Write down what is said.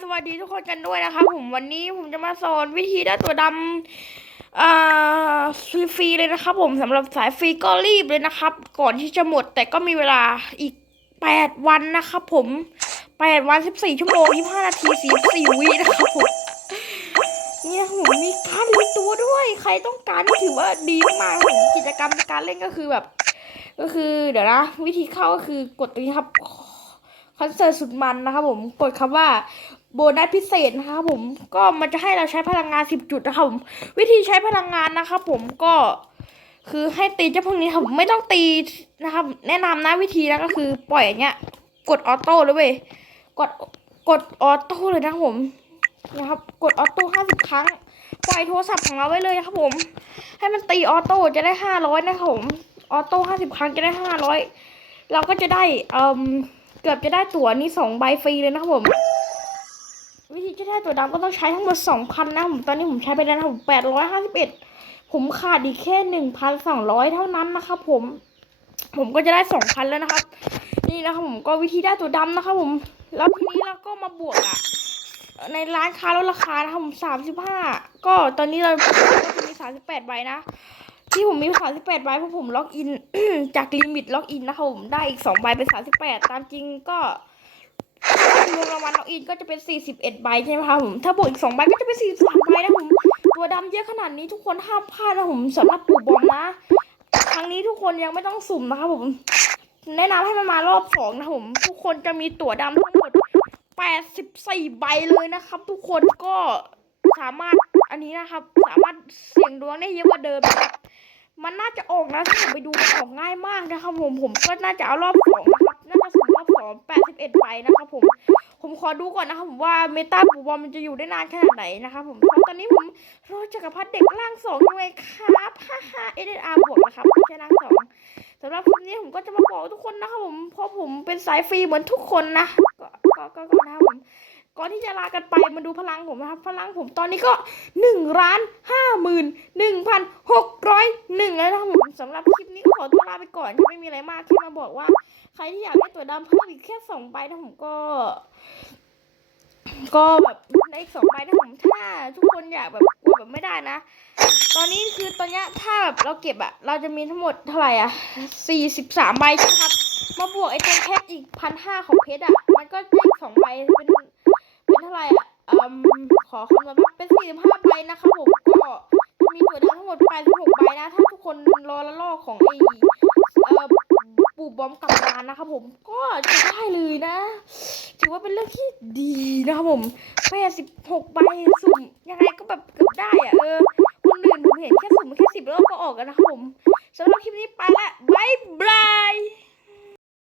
สวัสดีทุกคนกันด้วยนะคะผมวันนี้ผมจะมาสอนวิธีได้ตัวดำอ่าฟรีเลยนะครับผมสำหรับสายฟรีก็รีบเลยนะครับ ก่อนที่จะหมดแต่ก็มีเวลาอีกแปดวันนะครับผมแปดวันสิบสี่ชั่วโมงยี่ห้านาทีสี่สี่วินะครับผมนี่นะผมมีการเล่นตัวด้วย ใครต้องการถือว่าดีมากผมกิจกรรมการเล่นก็คือแบบ ก็คือเดี๋ยวนะ วิธีเข้าก็คือกดตรงนี้ครับคอนเสิร์ตสุดมันนะครับผมกดคำว่า โบนัสพิเศษนะครับผมก็มันจะให้เราใช้พลังงาน 10 จุดนะครับผมวิธีใช้พลังงานนะครับผมก็คือให้ตีเจ้าพวกนี้ครับผมไม่ต้องตีนะครับ แนะนำนะวิธีนะก็คือปล่อยอย่างเงี้ย กดออโต้เลยเว้ยกดกดออโต้เลยนะครับผมนะครับ กดออโต้50ครั้งปล่อยโทรศัพท์ของเราไว้เลยนะครับผม ให้มันตีออโต้จะได้500นะครับผมออโต้50ครั้งจะได้500เราก็จะได้เอ่มเกือบจะได้ตั๋วนี้สองใบฟรีเลยนะครับผม วิธีจะได้ตัวดำก็ต้องใช้ทั้งหมดสองพันนะผมตอนนี้ผมใช้ไปแล้วนะผมแปดร้อยห้าสิบเอ็ดผมขาดอีกแค่หนึ่งพันสองร้อยเท่านั้นนะครับผมผมก็จะได้สองพันแล้วนะครับ นี่นะครับผมก็วิธีได้ตัวดำนะครับผมแล้วทีนี้เราก็มาบวกอะในร้านค้าลดราคานะครับผมสามสิบห้าก็ตอนนี้เราก็จะมีสามสิบแปดใบนะ ที่ผมมีสามสิบแปดใบเพราะผมล็อกอินจากลิมิตล็อกอินนะครับผมได้อีกสองใบเป็นสามสิบแปดตามจริงก็ รวมรางวัลล็อกอินก็จะเป็นสี่สิบเอ็ดใบใช่ไหมครับผม ถ้าบวกอีกสองใบก็จะเป็นสี่สามใบนะผม ตัวดำเยอะขนาดนี้ทุกคนห้ามพลาดนะผมสำหรับปู่บอมนะ ครั้งนี้ทุกคนยังไม่ต้องสุ่มนะครับผม แนะนำให้มันมารอบสองนะผม ทุกคนจะมีตั๋วดำทั้งหมดแปดสิบสี่ใบเลยนะครับ ทุกคนก็สามารถอันนี้นะครับ สามารถเสี่ยงดวงได้เยอะกว่าเดิมนะครับมันน่าจะออกนะผมไปดูของง่ายมากนะครับผมผมก็น่าจะเอารอบสองนะครับ องแปดสิบเอ็ดใบนะครับผม ผมขอดูก่อนนะครับผมว่าเมตาบูบอลมันจะอยู่ได้นานขนาดไหนนะครับผมตอนนี้ผมรอจักรพรรดิเด็กร่างสองยู่เลยครับฮ่าฮ่าเอเดอาร์บวกนะครับไม่ใช่ร่างสองสำหรับคลิปนี้ผมก็จะมาบอกทุกคนนะครับผมเพราะผมเป็นสายฟรีเหมือนทุกคนนะก็ก็ก็นะครับผมก่อนที่จะลากันไปมาดูพลังผมนะครับ พลังผมตอนนี้ก็หนึ่งล้านห้าหมื่นหนึ่งพันหกร้อยหนึ่งแล้วนะครับผมสำหรับคลิป อตัวลาไปก่อนไม่มีอะไรมากแค่มาบอกว่า ใครที่อยากได้ตัวดำเพิ่มอีกแค่สองใบนะผมก็ ก็แบบได้อีกสองใบนะผมถ้า ทุกคนอยากแบบกลัวแบบไม่ได้นะ ตอนนี้คือตอนเนี้ยถ้าแบบเราเก็บอะเราจะมีทั้งหมดเท่าไหร่อะสี่สิบสามใบใช่ไหมครับมาบวกไอ้ตัวเพชรอีกพันห้าของเพชรอะมันก็ได้สองใบเป็นเป็นเท่าไหร่อะอืมขอคำนวณเป็นสี่สิบห้าใบนะครับผมก็ มีตัวดทั้งหมดแปสิบหกใบนะ ถ้าทุกคนรอละลอกของไอ้เอ่อปู่บอมกลับมานะครับผมก็จะได้เลยนะ ถือว่าเป็นเรื่องที่ดีนะครับผมแปดสิบหกใบสุ่มยังไงก็แบบเกือบได้อะเออคนอื่นผมเห็นแค่สุ่มแค่สิบรอบก็ออกกันนะครับผม